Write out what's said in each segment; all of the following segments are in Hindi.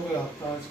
हो गया आज।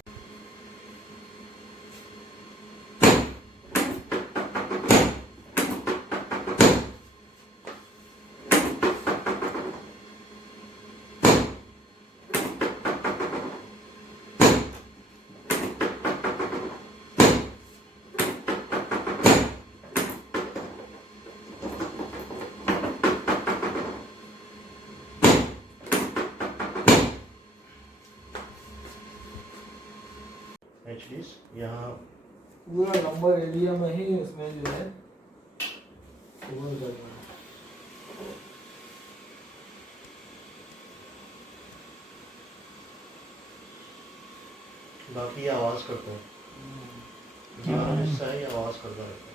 एक्चुअली यहाँ पूरा नंबर एरिया में ही उसमें जो है कवर करना है। बाकी आवाज़ करते हैं, जीवन हिस्सा ही आवाज़ करता रहता है।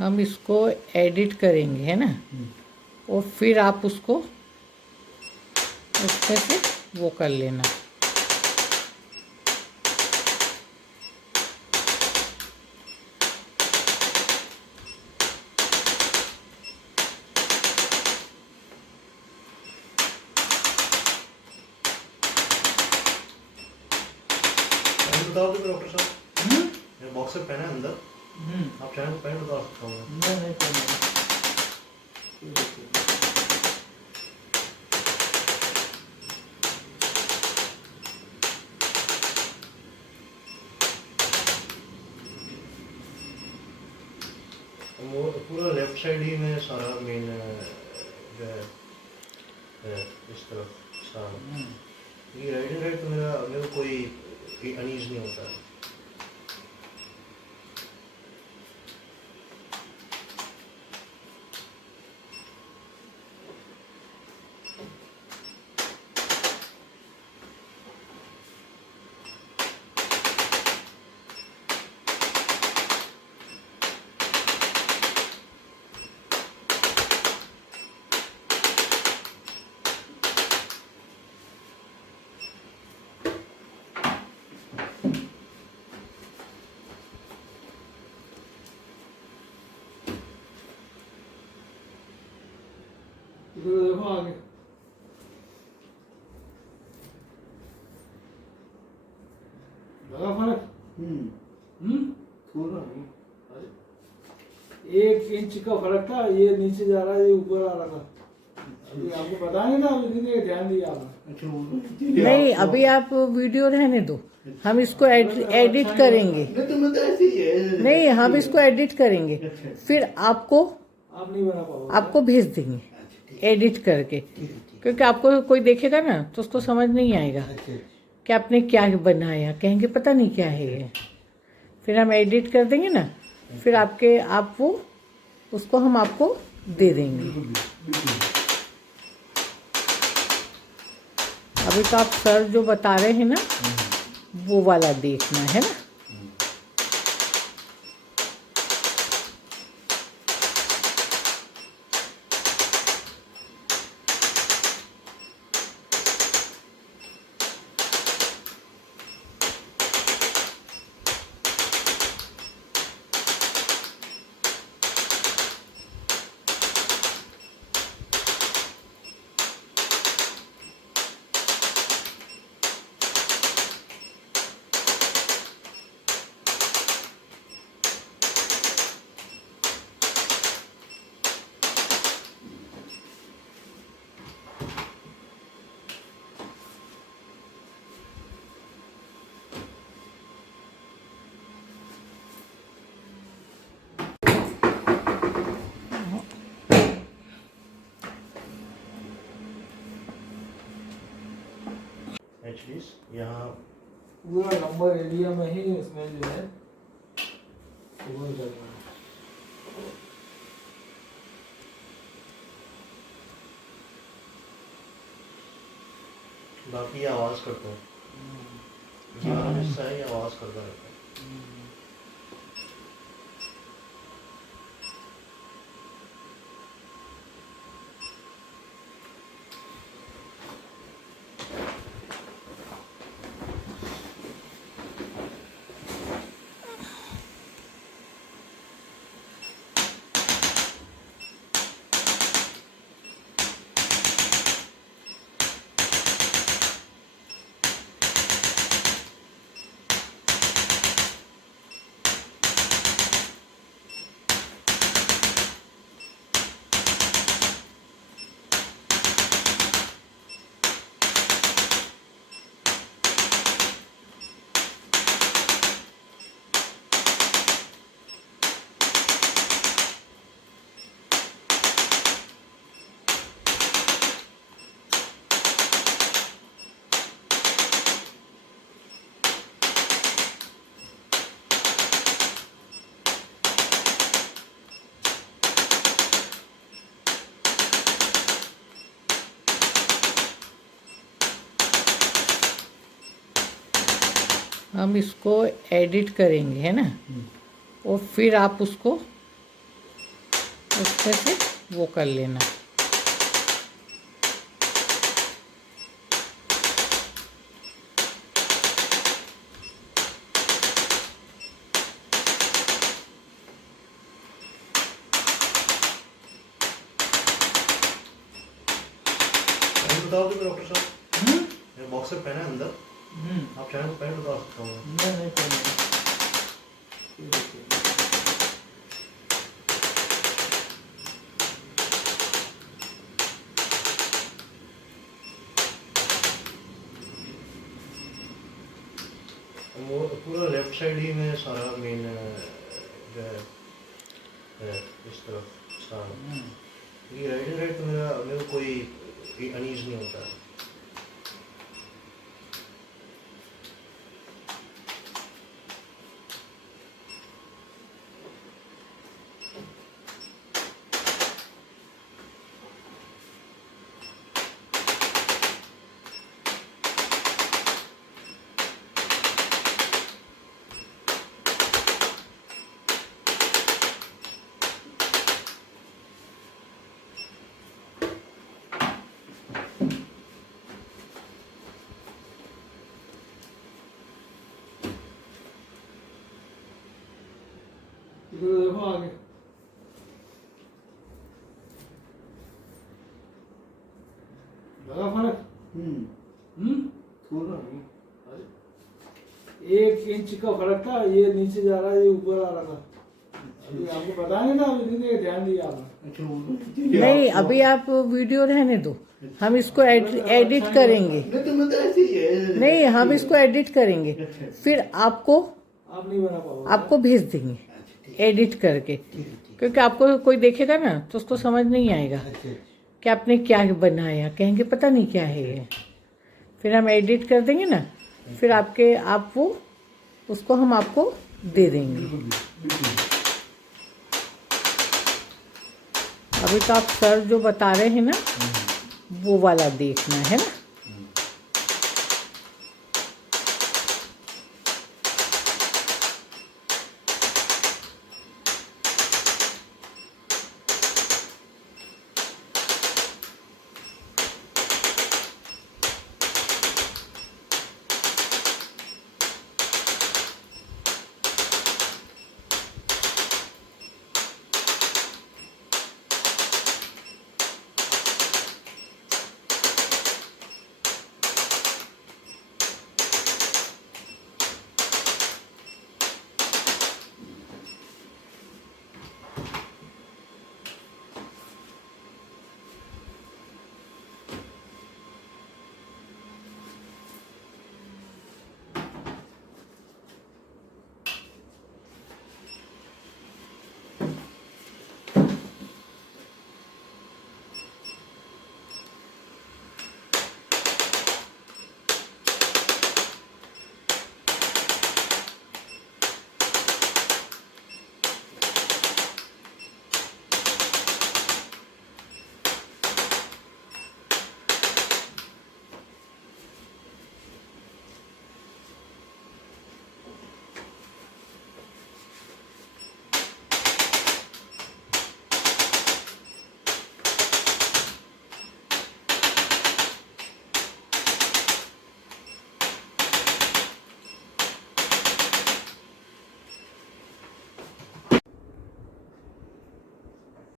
हम इसको एडिट करेंगे, है ना, और फिर आप उसको उसमें से वो कर लेना। बताओ तो डॉक्टर साहब, बॉक्सर पहना है अंदर, आप चाहें तो पहन बता सकता हूँ। नहीं वो पूरा लेफ्ट साइड ही में सारा मेन जो है इस तरफ सारा। ये राइट एंड राइट तो मेरे को कोई अनईज नहीं होता है। इधर देखो आगे। लगा फर्क? थोड़ा नहीं, 1 इंच का फर्क था। ये नीचे जा रहा है, ये ऊपर आ रहा था। अभी आपको पता नहीं था, अभी नहीं ध्यान दिया आपने। नहीं, अभी आप वीडियो रहने दो, हम इसको एडिट करेंगे। नहीं, हम इसको एडिट करेंगे, फिर आपको आप नहीं बना पाओगे, आपको भेज देंगे एडिट करके, क्योंकि आपको कोई देखेगा ना तो उसको समझ नहीं आएगा कि आपने क्या बनाया, कहेंगे पता नहीं क्या है ये। फिर हम एडिट कर देंगे ना, फिर आप वो उसको हम आपको दे देंगे। अभी तो आप सर जो बता रहे हैं ना, वो वाला देखना है ना। एचडीज यहाँ पूरा नंबर एरिया में ही इसमें जो है वो करना है। बाकी ये आवाज़ करता है, ये वाला हिस्सा है, ये आवाज़ करता रहता है। हम इसको एडिट करेंगे, है ना, और फिर आप उसको उसमें से वो कर लेना। बताओ तो डॉक्टर साहब, बॉक्सर पहना है अंदर, आप चाहें तो पैंट उतार सकता हूँ। नहीं पहना। वो पूरा लेफ्ट साइड ही में सारा मेन जो है इस तरफ सारा। ये राइट एंड राइट तो मेरे को कोई अनीज नहीं होता है। इधर देखो आगे, लगा फर्क? थोड़ा 1 इंच का फर्क था, ये नीचे जा रहा है, ये ऊपर आ रहा था। अभी आपको बताएंगे ना, अभी नहीं ध्यान दिया आपने। नहीं, अभी आप वीडियो रहने दो, हम इसको एडिट करेंगे। नहीं, हम इसको एडिट करेंगे, फिर आपको आप नहीं बना पाओगे। आपको भेज देंगे एडिट करके, क्योंकि आपको कोई देखेगा ना तो उसको समझ नहीं आएगा कि आपने क्या बनाया, कहेंगे पता नहीं क्या है ये। फिर हम एडिट कर देंगे ना, फिर आप वो उसको हम आपको दे देंगे। अभी तो आप सर जो बता रहे हैं ना, वो वाला देखना है ना।